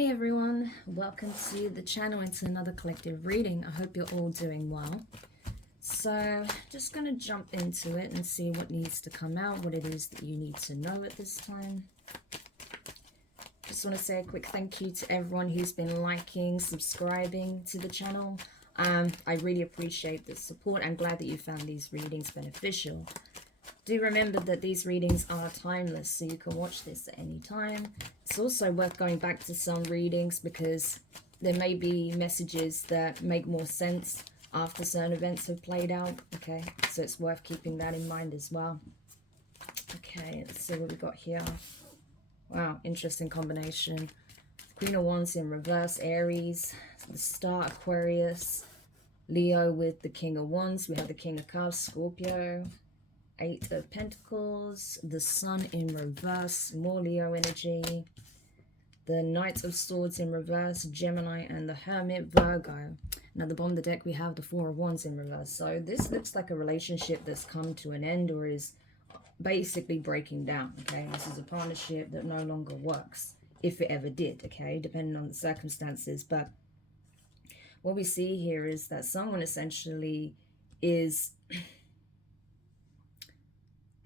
Hey everyone, welcome to the channel and to another collective reading. I hope you're all doing well. So just going to jump into it and see what needs to come out, what it is that you need to know at this time. Just want to say a quick thank you to everyone who's been liking, subscribing to the channel. I really appreciate the support. I'm glad that you found these readings beneficial. Do remember that these readings are timeless, so you can watch this at any time. It's also worth going back to some readings because there may be messages that make more sense after certain events have played out, okay? So it's worth keeping that in mind as well. Okay, let's see what we got here. Wow, interesting combination. Queen of Wands in reverse, Aries, the Star, Aquarius, Leo with the King of Wands. We have the King of Cups, Scorpio, Eight of Pentacles, the Sun in reverse, more Leo energy, the Knight of Swords in reverse, Gemini, and the Hermit, Virgo. Now, the bottom of the deck, we have the Four of Wands in reverse. So this looks like a relationship that's come to an end or is basically breaking down, okay? This is a partnership that no longer works, if it ever did, okay? Depending on the circumstances. But what we see here is that someone essentially is...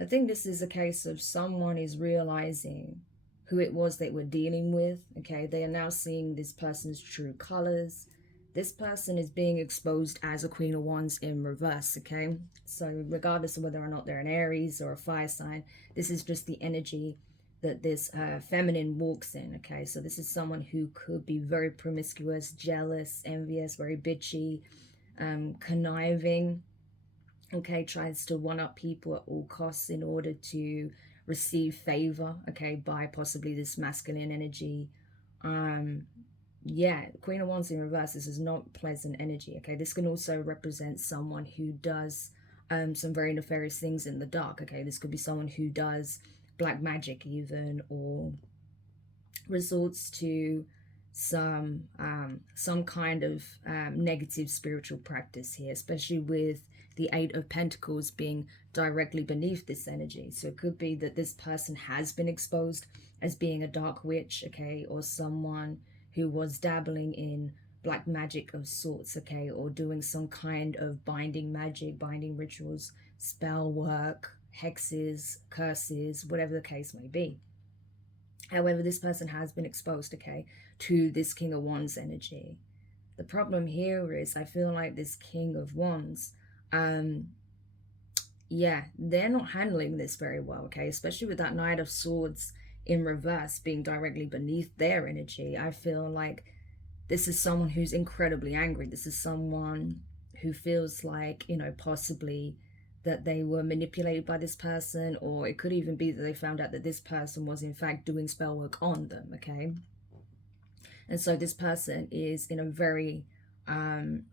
I think this is a case of someone is realizing who it was they were dealing with, okay? They are now seeing this person's true colors. This person is being exposed as a Queen of Wands in reverse, okay? So regardless of whether or not they're an Aries or a fire sign, this is just the energy that this feminine walks in, okay? So this is someone who could be very promiscuous, jealous, envious, very bitchy, conniving, okay, tries to one-up people at all costs in order to receive favor, okay, by possibly this masculine energy. Yeah, Queen of Wands in reverse, this is not pleasant energy, okay? This can also represent someone who does some very nefarious things in the dark, okay? This could be someone who does black magic even, or resorts to some kind of negative spiritual practice here, especially with the Eight of Pentacles being directly beneath this energy. So it could be that this person has been exposed as being a dark witch, okay, or someone who was dabbling in black magic of sorts, okay, or doing some kind of binding magic, binding rituals, spell work, hexes, curses, whatever the case may be. However, this person has been exposed, okay, to this King of Wands energy. The problem here is I feel like this King of Wands, yeah, they're not handling this very well, okay, especially with that Knight of Swords in reverse being directly beneath their energy. I feel like this is someone who's incredibly angry. This is someone who feels like, you know, possibly that they were manipulated by this person, or it could even be that they found out that this person was in fact doing spell work on them, okay? And so this person is in a very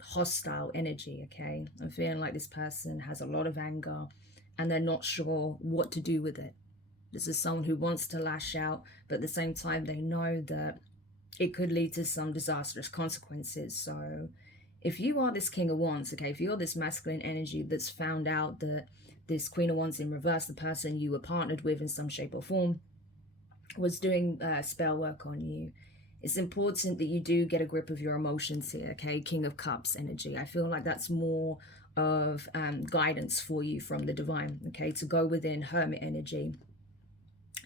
hostile energy, okay? I'm feeling like this person has a lot of anger and they're not sure what to do with it. This is someone who wants to lash out, but at the same time they know that it could lead to some disastrous consequences. So if you are this King of Wands, okay, if you're this masculine energy that's found out that this Queen of Wands in reverse, the person you were partnered with in some shape or form, was doing spell work on you, it's important that you do get a grip of your emotions here, okay? King of Cups energy. I feel like that's more of guidance for you from the divine, okay? To go within Hermit energy,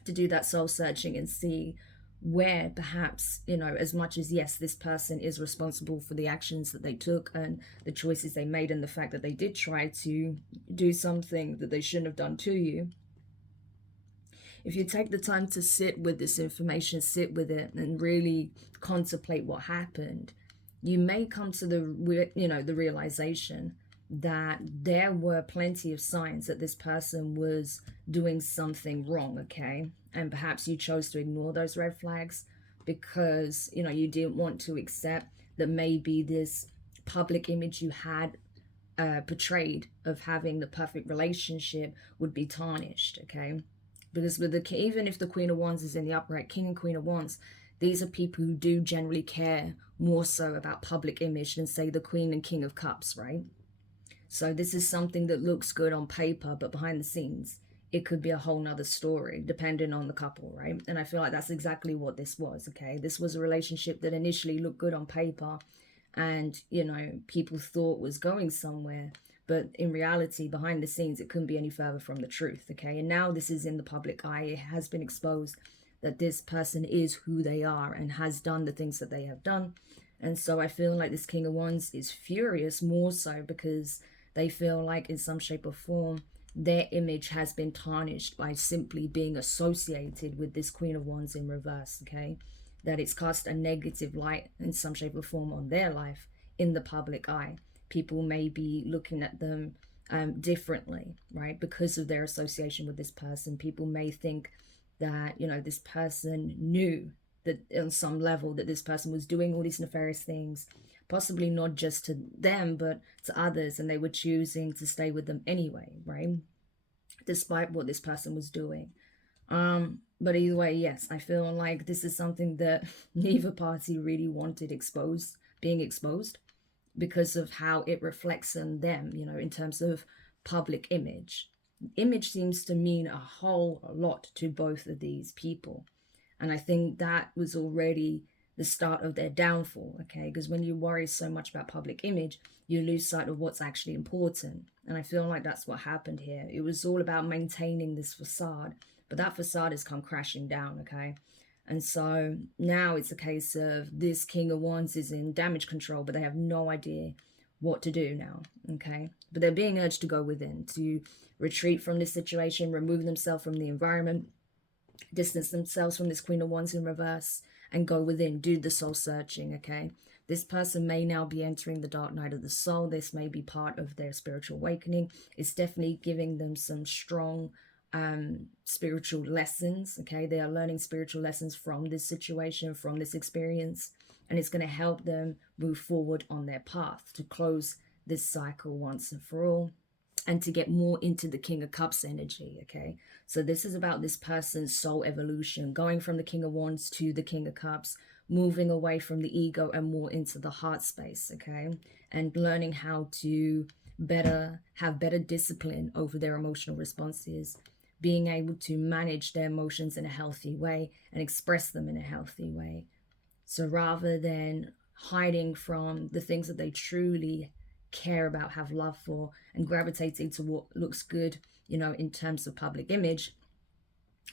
to do that soul searching and see where perhaps, you know, as much as, yes, this person is responsible for the actions that they took and the choices they made and the fact that they did try to do something that they shouldn't have done to you. If you take the time to sit with this information, sit with it and really contemplate what happened, you may come to the, you know, the realization that there were plenty of signs that this person was doing something wrong, okay? And perhaps you chose to ignore those red flags because, you know, you didn't want to accept that maybe this public image you had portrayed of having the perfect relationship would be tarnished, okay? Because with the, even if the Queen of Wands is in the upright, King and Queen of Wands, these are people who do generally care more so about public image than, say, the Queen and King of Cups, right? So this is something that looks good on paper, but behind the scenes, it could be a whole nother story depending on the couple, right? And I feel like that's exactly what this was, okay? This was a relationship that initially looked good on paper and, you know, people thought was going somewhere. But in reality, behind the scenes, it couldn't be any further from the truth, okay? And now this is in the public eye. It has been exposed that this person is who they are and has done the things that they have done. And so I feel like this King of Wands is furious, more so because they feel like in some shape or form, their image has been tarnished by simply being associated with this Queen of Wands in reverse, okay? That it's cast a negative light in some shape or form on their life in the public eye. People may be looking at them differently, right? Because of their association with this person. People may think that, you know, this person knew that on some level that this person was doing all these nefarious things, possibly not just to them, but to others, and they were choosing to stay with them anyway, right? Despite what this person was doing. But either way, yes, I feel like this is something that neither party really wanted being exposed, because of how it reflects on them, you know, in terms of public image. Image seems to mean a whole lot to both of these people. And I think that was already the start of their downfall, okay? Because when you worry so much about public image, you lose sight of what's actually important. And I feel like that's what happened here. It was all about maintaining this facade, but that facade has come crashing down, okay? And so now it's a case of this King of Wands is in damage control, but they have no idea what to do now, okay? But they're being urged to go within, to retreat from this situation, remove themselves from the environment, distance themselves from this Queen of Wands in reverse, and go within, do the soul searching, okay? This person may now be entering the dark night of the soul. This may be part of their spiritual awakening. It's definitely giving them some strong spiritual lessons, okay? They are learning spiritual lessons from this situation, from this experience, and it's going to help them move forward on their path to close this cycle once and for all, and to get more into the King of Cups energy, okay? So this is about this person's soul evolution, going from the King of Wands to the King of Cups, moving away from the ego and more into the heart space, okay? And learning how to have better discipline over their emotional responses, being able to manage their emotions in a healthy way and express them in a healthy way. So rather than hiding from the things that they truly care about, have love for, and gravitating to what looks good, you know, in terms of public image,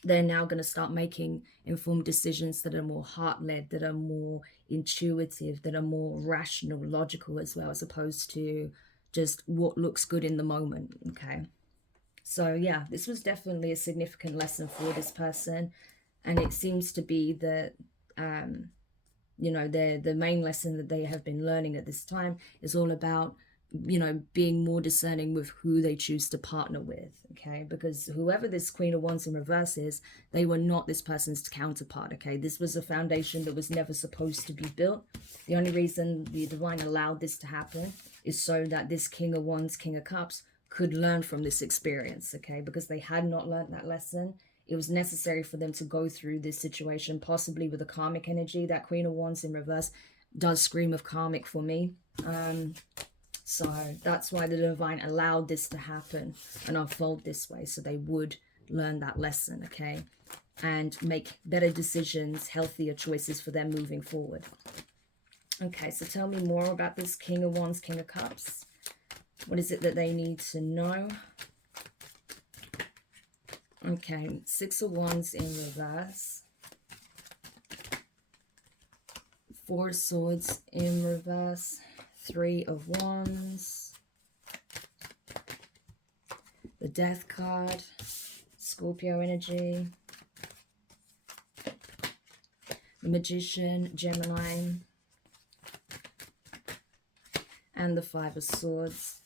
they're now going to start making informed decisions that are more heart-led, that are more intuitive, that are more rational, logical as well, as opposed to just what looks good in the moment, okay? So yeah, this was definitely a significant lesson for this person, and it seems to be that you know, the main lesson that they have been learning at this time is all about, you know, being more discerning with who they choose to partner with, okay? Because whoever this Queen of Wands in reverse is, they were not this person's counterpart, okay? This was a foundation that was never supposed to be built. The only reason the divine allowed this to happen is so that this King of Wands, King of Cups, could learn from this experience, okay? Because they had not learned that lesson. It was necessary for them to go through this situation, possibly with a karmic energy. That Queen of Wands in reverse does scream of karmic for me. So that's why the divine allowed this to happen and unfold this way, so they would learn that lesson, okay? And make better decisions, healthier choices for them moving forward. Okay, so tell me more about this King of Wands, King of Cups. What is it that they need to know? Okay, Six of Wands in reverse. Four of Swords in reverse. Three of Wands. The Death card. Scorpio energy. The Magician, Gemini. And the Five of Swords.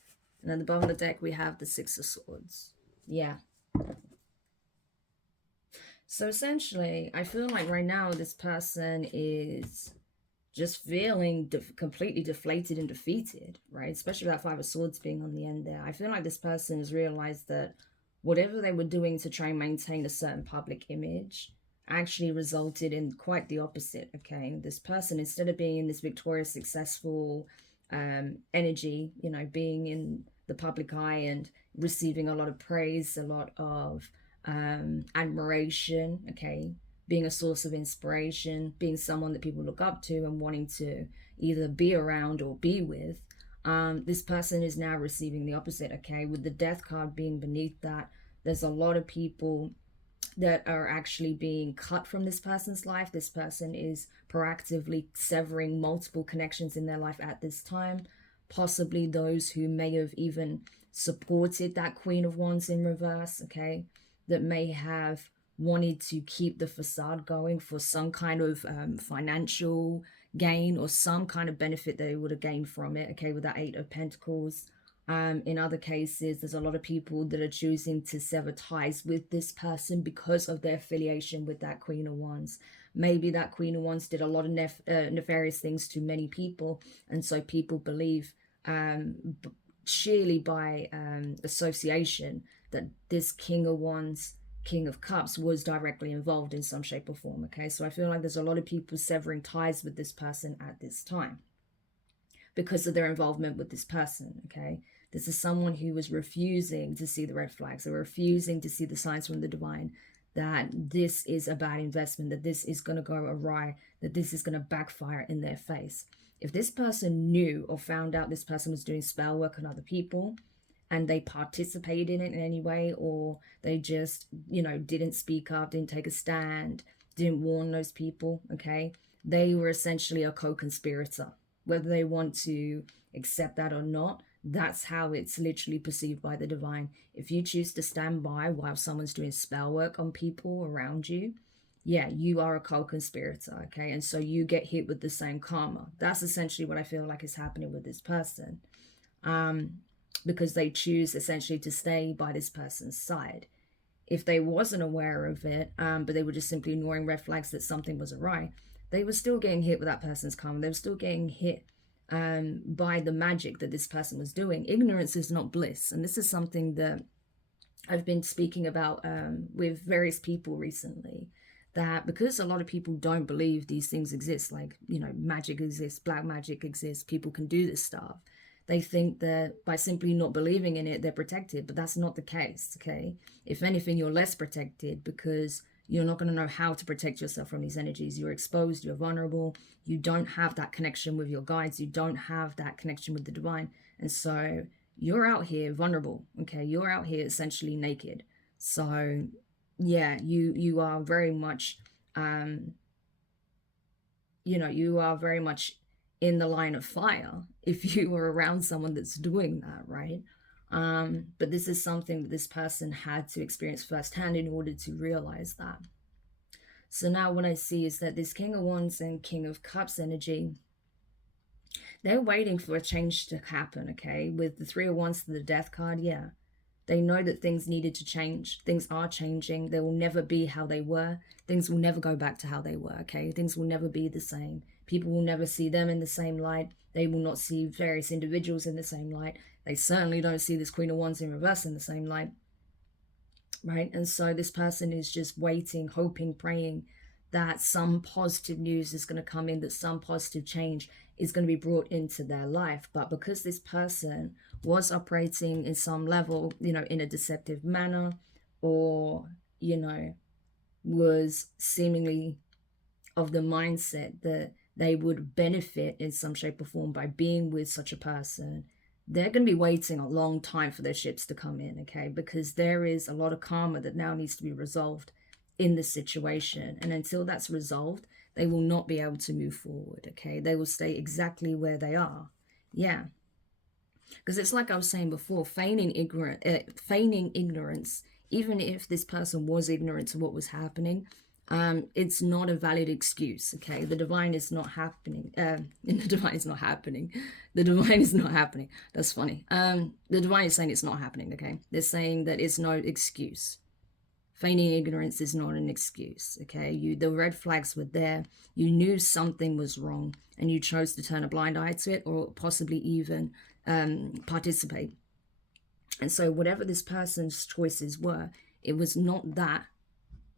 And at the bottom of the deck, we have the Six of Swords. Yeah. So essentially, I feel like right now this person is just feeling completely deflated and defeated, right? Especially that Five of Swords being on the end there. I feel like this person has realized that whatever they were doing to try and maintain a certain public image actually resulted in quite the opposite, okay? This person, instead of being in this victorious, successful energy, you know, being in the public eye and receiving a lot of praise, a lot of admiration, okay, being a source of inspiration, being someone that people look up to and wanting to either be around or be with. This person is now receiving the opposite, okay, with the death card being beneath that. There's a lot of people that are actually being cut from this person's life. This person is proactively severing multiple connections in their life at this time. Possibly those who may have even supported that Queen of Wands in reverse, okay, that may have wanted to keep the facade going for some kind of financial gain or some kind of benefit they would have gained from it, okay, with that Eight of Pentacles. In other cases, there's a lot of people that are choosing to sever ties with this person because of their affiliation with that Queen of Wands. Maybe that Queen of Wands did a lot of nefarious things to many people, and so people believe sheerly by association that this King of Wands, King of Cups, was directly involved in some shape or form, okay? So I feel like there's a lot of people severing ties with this person at this time because of their involvement with this person, okay? This is someone who was refusing to see the red flags. They're refusing to see the signs from the divine that this is a bad investment, that this is going to go awry, that this is going to backfire in their face. If this person knew or found out this person was doing spell work on other people and they participated in it in any way, or they just, you know, didn't speak up, didn't take a stand, didn't warn those people, okay, they were essentially a co-conspirator. Whether they want to accept that or not, that's how it's literally perceived by the divine. If you choose to stand by while someone's doing spell work on people around you, yeah, you are a co-conspirator, okay? And so you get hit with the same karma. That's essentially what I feel like is happening with this person. Because they choose essentially to stay by this person's side. If they wasn't aware of it, but they were just simply ignoring red flags that something was awry, they were still getting hit with that person's karma. They were still getting hit by the magic that this person was doing. Ignorance is not bliss. And this is something that I've been speaking about with various people recently, that because a lot of people don't believe these things exist, like, you know, magic exists, black magic exists, people can do this stuff. They think that by simply not believing in it, they're protected, but that's not the case, okay? If anything, you're less protected because you're not going to know how to protect yourself from these energies. You're exposed, you're vulnerable, you don't have that connection with your guides, you don't have that connection with the divine. And so you're out here vulnerable, okay? You're out here essentially naked. So yeah, you are very much, you know, you are very much in the line of fire if you were around someone that's doing that, right? But this is something that this person had to experience firsthand in order to realize that. So now what I see is that this King of Wands and King of Cups energy, they're waiting for a change to happen, okay? With the Three of Wands to the Death card, yeah. They know that things needed to change. Things are changing. They will never be how they were. Things will never go back to how they were, okay? Things will never be the same. People will never see them in the same light. They will not see various individuals in the same light. They certainly don't see this Queen of Wands in reverse in the same light, right? And so this person is just waiting, hoping, praying that some positive news is going to come in, that some positive change is going to be brought into their life. But because this person was operating in some level, you know, in a deceptive manner, or, you know, was seemingly of the mindset that they would benefit in some shape or form by being with such a person, they're going to be waiting a long time for their ships to come in, okay? Because there is a lot of karma that now needs to be resolved in this situation. And until that's resolved, they will not be able to move forward, okay? They will stay exactly where they are. Yeah. Because it's like I was saying before, feigning ignorance, even if this person was ignorant to what was happening, it's not a valid excuse, okay? The divine is not happening. The divine is not happening. The divine is not happening. That's funny. The divine is saying it's not happening, okay? They're saying that it's no excuse. Feigning ignorance is not an excuse, okay? The red flags were there. You knew something was wrong, and you chose to turn a blind eye to it, or possibly even participate. And so whatever this person's choices were, it was not that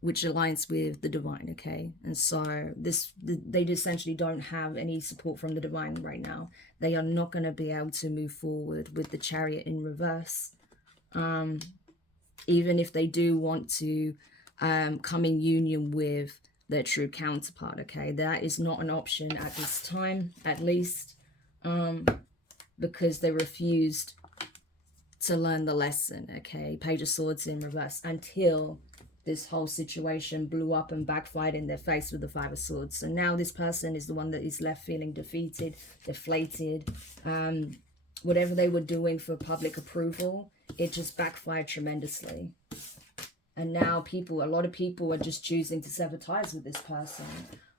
which aligns with the divine, okay? And so they essentially don't have any support from the divine right now. They are not going to be able to move forward with the Chariot in reverse. even if they do want to come in union with their true counterpart, okay? That is not an option at this time, at least, because they refused to learn the lesson, okay? Page of Swords in reverse, until this whole situation blew up and backfired in their face with the Five of Swords. So now this person is the one that is left feeling defeated, deflated. Whatever they were doing for public approval, it just backfired tremendously. And now a lot of people are just choosing to sever ties with this person.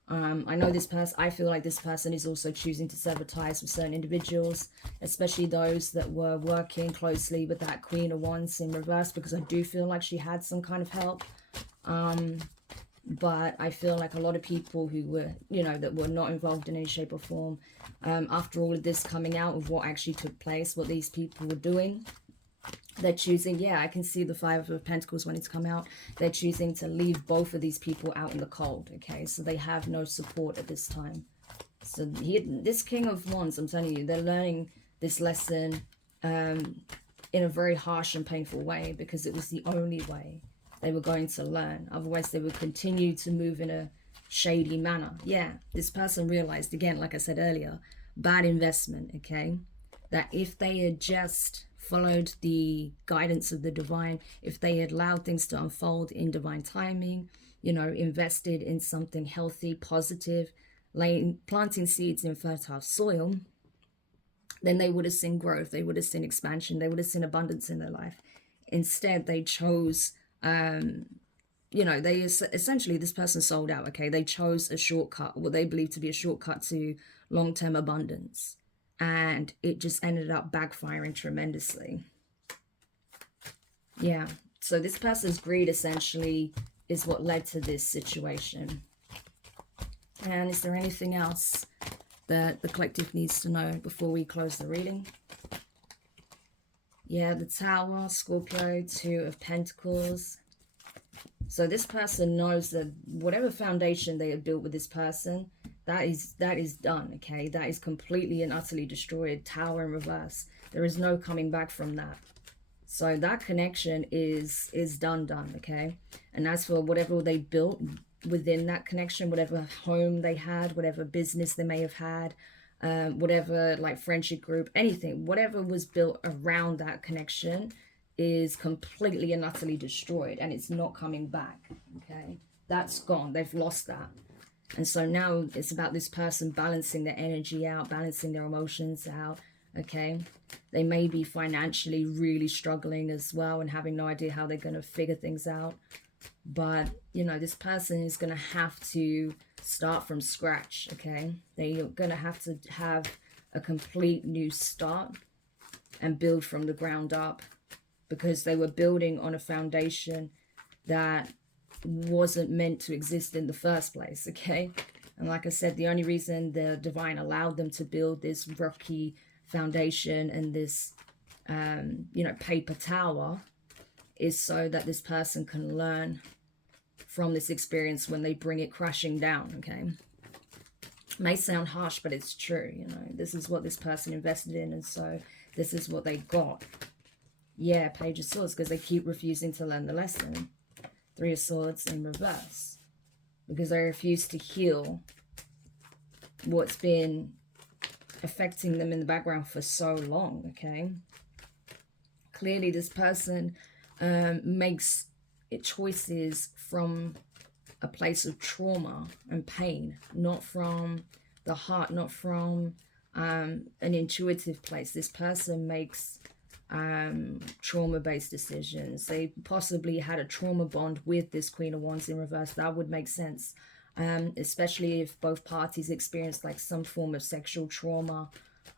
I know this person, I feel like this person is also choosing to sever ties with certain individuals, especially those that were working closely with that Queen of Wands in reverse, because I do feel like she had some kind of help. But I feel like a lot of people who were, you know, that were not involved in any shape or form, after all of this coming out of what actually took place, what these people were doing, they're choosing, yeah, I can see the Five of Pentacles when it's come out. They're choosing to leave both of these people out in the cold, okay? So they have no support at this time. So this King of Wands, I'm telling you, they're learning this lesson in a very harsh and painful way, because it was the only way they were going to learn. Otherwise, they would continue to move in a shady manner. Yeah, this person realized, again, like I said earlier, bad investment, okay? That if they had just followed the guidance of the divine, if they had allowed things to unfold in divine timing, you know, invested in something healthy, positive, planting seeds in fertile soil, then they would have seen growth, they would have seen expansion, they would have seen abundance in their life. Instead, they chose, you know, they essentially, this person sold out, okay? They chose a shortcut, what they believe to be a shortcut to long-term abundance. And it just ended up backfiring tremendously. Yeah. So this person's greed essentially is what led to this situation. And is there anything else that the collective needs to know before we close the reading? Yeah, the Tower, Scorpio, Two of Pentacles. So this person knows that whatever foundation they have built with this person, that is done, okay? That is completely and utterly destroyed. Tower in reverse. There is no coming back from that. So that connection is done, okay? And as for whatever they built within that connection, whatever home they had, whatever business they may have had, whatever like friendship group, anything, whatever was built around that connection is completely and utterly destroyed, and it's not coming back, okay? That's gone. They've lost that. And so now it's about this person balancing their energy out, balancing their emotions out, okay? They may be financially really struggling as well and having no idea how they're going to figure things out. But, you know, this person is going to have to start from scratch, okay? They're going to have a complete new start and build from the ground up, because they were building on a foundation that wasn't meant to exist in the first place, okay? And like I said, the only reason the divine allowed them to build this rocky foundation and this you know, paper tower is so that this person can learn from this experience when they bring it crashing down, okay? May sound harsh, but it's true, you know. This is what this person invested in, and so this is what they got. Yeah, Page of Swords, because they keep refusing to learn the lesson. Three of Swords in reverse, because they refuse to heal what's been affecting them in the background for so long, okay? Clearly this person makes choices from a place of trauma and pain, not from the heart, not from an intuitive place. This person makes trauma-based decisions. They possibly had a trauma bond with this Queen of Wands in reverse. That would make sense, especially if both parties experienced like some form of sexual trauma,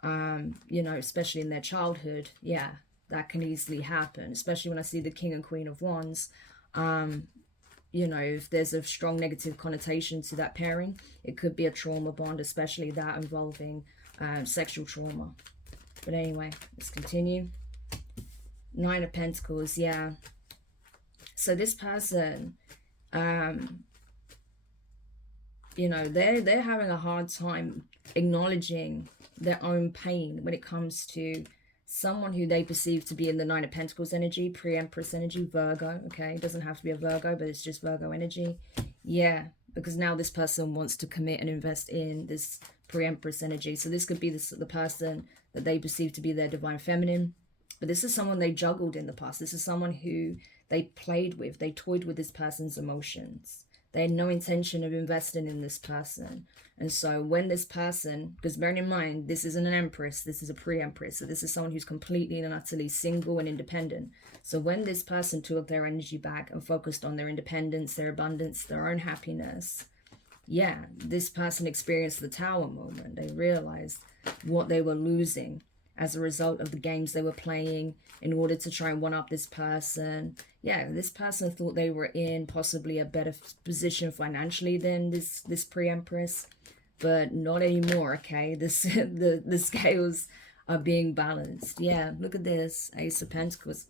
you know, especially in their childhood. Yeah, that can easily happen, especially when I see the King and Queen of Wands. You know, if there's a strong negative connotation to that pairing, it could be a trauma bond, especially that involving sexual trauma. But anyway, let's continue. Nine of Pentacles, yeah. So this person, you know, they're having a hard time acknowledging their own pain when it comes to someone who they perceive to be in the Nine of Pentacles energy, pre-Empress energy, Virgo, okay? It doesn't have to be a Virgo, but it's just Virgo energy. Yeah, because now this person wants to commit and invest in this pre-Empress energy. So this could be the person that they perceive to be their divine feminine. But this is someone they juggled in the past. This is someone who they played with. They toyed with this person's emotions. They had no intention of investing in this person. And so when this person, because bearing in mind, this isn't an empress, this is a pre-empress. So this is someone who's completely and utterly single and independent. So when this person took their energy back and focused on their independence, their abundance, their own happiness, yeah, this person experienced the tower moment. They realized what they were losing as a result of the games they were playing in order to try and one-up this person. Yeah, this person thought they were in possibly a better position financially than this pre-empress, but not anymore, okay? The scales are being balanced. Yeah, look at this, Ace of Pentacles.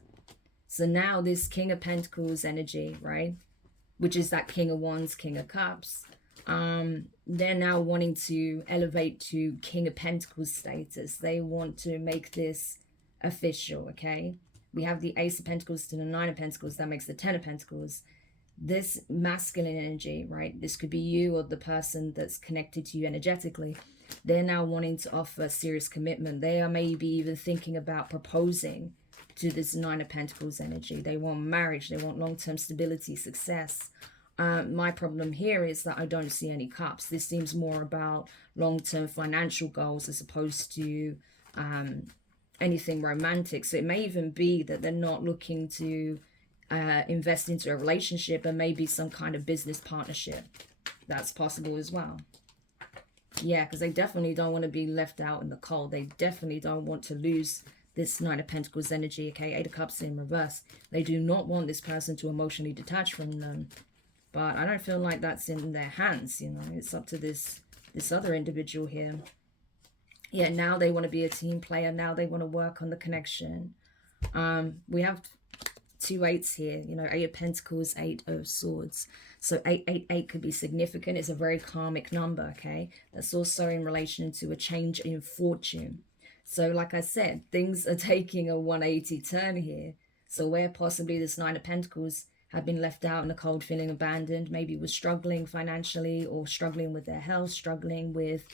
So now this King of Pentacles energy, right, which is that King of Wands, King of Cups, they're now wanting to elevate to King of Pentacles status. They want to make this official, okay? We have the Ace of Pentacles to the Nine of Pentacles. That makes the Ten of Pentacles. This masculine energy, right? This could be you or the person that's connected to you energetically. They're now wanting to offer serious commitment. They are maybe even thinking about proposing to this Nine of Pentacles energy. They want marriage. They want long-term stability, success. My problem here is that I don't see any cups. This seems more about long-term financial goals as opposed to anything romantic. So it may even be that they're not looking to invest into a relationship, and maybe some kind of business partnership. That's possible as well. Yeah, because they definitely don't want to be left out in the cold. They definitely don't want to lose this Nine of Pentacles energy, okay? Eight of Cups in reverse. They do not want this person to emotionally detach from them. But I don't feel like that's in their hands, you know. It's up to this other individual here. Yeah, now they want to be a team player. Now they want to work on the connection. We have two eights here, you know, Eight of Pentacles, Eight of Swords. So 888 could be significant. It's a very karmic number, okay? That's also in relation to a change in fortune. So like I said, things are taking a 180 turn here. So where possibly this Nine of Pentacles had been left out in the cold, feeling abandoned, maybe was struggling financially or struggling with their health, struggling with,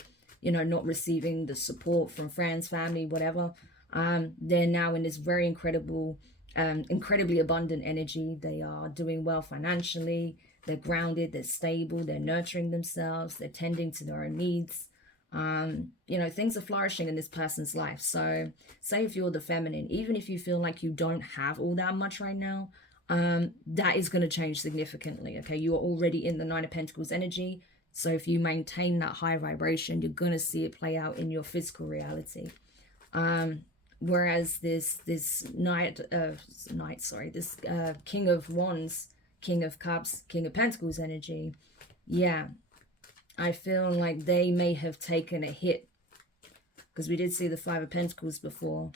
you know, not receiving the support from friends, family, whatever. They're now in this very incredibly abundant energy. They are doing well financially. They're grounded, they're stable, they're nurturing themselves, they're tending to their own needs. You know, things are flourishing in this person's life. So say if you're the feminine, even if you feel like you don't have all that much right now, that is going to change significantly, okay? You are already in the Nine of Pentacles energy. So if you maintain that high vibration, you're going to see it play out in your physical reality. Whereas this King of Wands, King of Cups, King of Pentacles energy, yeah, I feel like they may have taken a hit, because we did see the Five of Pentacles before.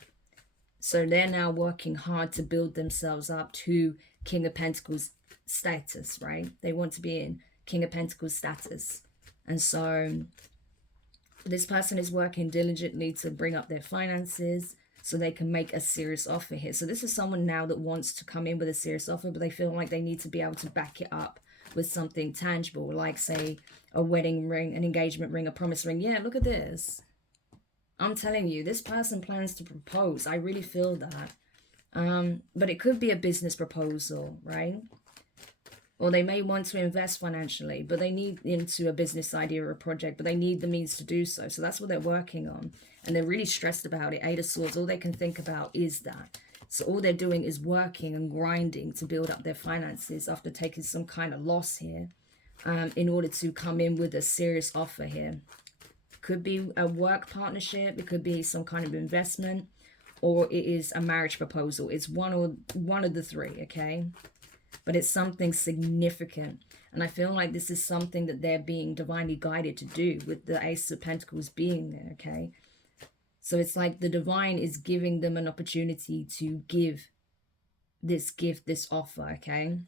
So they're now working hard to build themselves up to King of Pentacles status, right? They want to be in King of Pentacles status. And so this person is working diligently to bring up their finances so they can make a serious offer here. So this is someone now that wants to come in with a serious offer, but they feel like they need to be able to back it up with something tangible, like say a wedding ring, an engagement ring, a promise ring. Yeah, look at this. I'm telling you, this person plans to propose. I really feel that. But it could be a business proposal, right? Or they may want to invest financially, but they need into a business idea or a project, but they need the means to do so. So that's what they're working on. And they're really stressed about it. Eight of Swords, all they can think about is that. So all they're doing is working and grinding to build up their finances after taking some kind of loss here, in order to come in with a serious offer here. Could be a work partnership, it could be some kind of investment, or it is a marriage proposal. It's one of the three, okay? But it's something significant. And I feel like this is something that they're being divinely guided to do, with the Ace of Pentacles being there, okay? So it's like the divine is giving them an opportunity to give this gift, this offer, okay?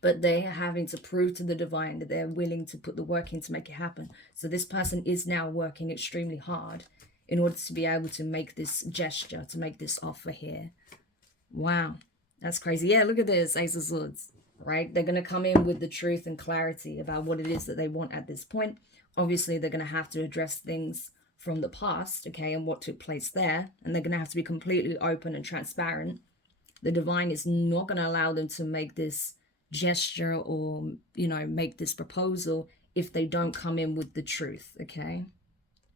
But they're having to prove to the divine that they're willing to put the work in to make it happen. So this person is now working extremely hard in order to be able to make this gesture, to make this offer here. Wow, that's crazy. Yeah, look at this, Ace of Swords, right? They're going to come in with the truth and clarity about what it is that they want at this point. Obviously, they're going to have to address things from the past, okay, and what took place there. And they're going to have to be completely open and transparent. The divine is not going to allow them to make this gesture or, you know, make this proposal if they don't come in with the truth, okay?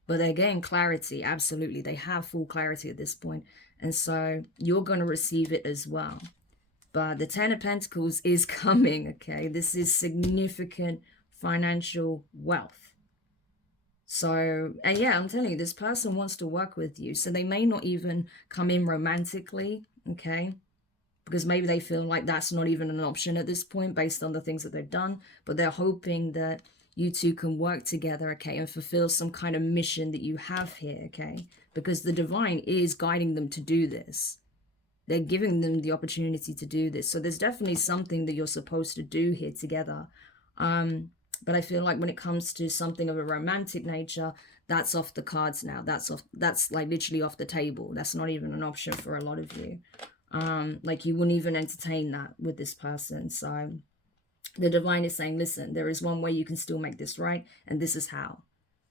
But they're getting clarity, absolutely. They have full clarity at this point. And so you're going to receive it as well. But the Ten of Pentacles is coming, okay? This is significant financial wealth. So, and yeah, I'm telling you, this person wants to work with you. So they may not even come in romantically, okay? Because maybe they feel like that's not even an option at this point based on the things that they've done. But they're hoping that you two can work together, okay, and fulfill some kind of mission that you have here, okay? Because the divine is guiding them to do this. They're giving them the opportunity to do this. So there's definitely something that you're supposed to do here together. But I feel like when it comes to something of a romantic nature, that's off the cards now. That's like literally off the table. That's not even an option for a lot of you. Like you wouldn't even entertain that with this person. So the divine is saying, listen, there is one way you can still make this right, and this is how.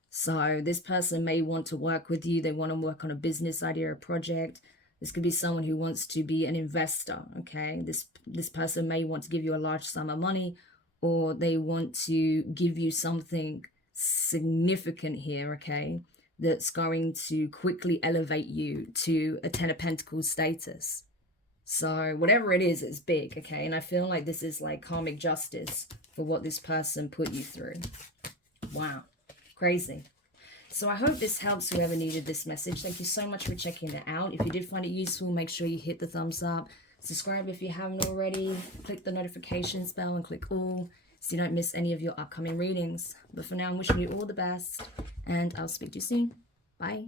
So this person may want to work with you. They want to work on a business idea, a project. This could be someone who wants to be an investor, okay? This person may want to give you a large sum of money, or they want to give you something significant here, okay? That's going to quickly elevate you to a Ten of Pentacles status. So whatever it is, it's big, okay? And I feel like this is like karmic justice for what this person put you through. Wow, crazy. So I hope this helps whoever needed this message. Thank you so much for checking it out. If you did find it useful, make sure you hit the thumbs up. Subscribe if you haven't already. Click the notifications bell and click all so you don't miss any of your upcoming readings. But for now, I'm wishing you all the best, and I'll speak to you soon. Bye.